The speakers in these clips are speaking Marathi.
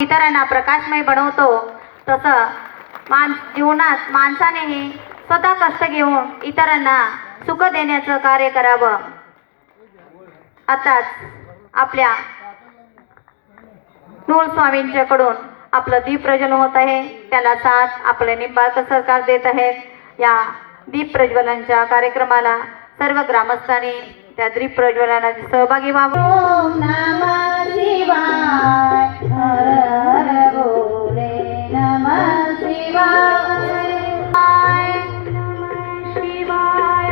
इतरांना प्रकाशमय बनवतो तसं जीवनात माणसानेही स्वतः कष्ट घेऊन इतरांना सुख देण्याचं कार्य करावं। आताच आपल्या नूल स्वामींच्याकडून आपलं दीप प्रज्वलन होत आहे, त्याला साथ आपले निंबाळकर सरकार देत आहेत। या दीप प्रज्वलनाच्या कार्यक्रमाला सर्व ग्रामस्थांनी त्या दीप प्रज्वलनात सहभागी व्हावं। ओम नमः शिवाय, हर हर बोले नमः शिवाय, शिवाय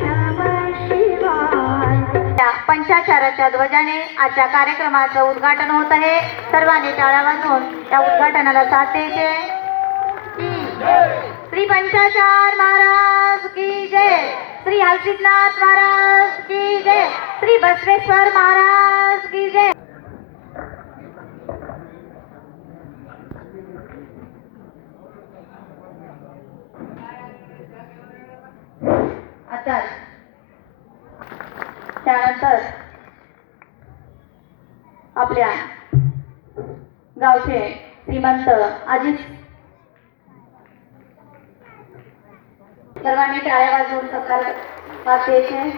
नमः शिवाय। त्या पंचाचाराच्या ध्वजाने आजच्या कार्यक्रमाचं उद्घाटन होत आहे। सर्वांनी टाळ्या वाजवून त्या उद्घाटनाला साथ द्यायचे। श्री पंचाचार महाराज की जय, श्री हलसिद्धनाथ महाराज की जय, श्री बसवेश्वर महाराज की जय। आता त्यानंतर आपल्या गावचे श्रीमंत अजित, सर्वांनी टाळ्या वाजवून सत्कार द्यायचे।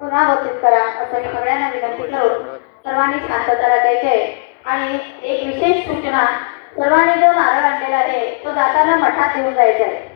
पुन्हा वतीत करा असं मी सगळ्यांना विनंती करून सर्वांनी शांतता राखायचे। आणि एक विशेष सूचना, सर्वांनी जो नारळ आणलेला आहे तो जाताना मठात घेऊन जायचा आहे।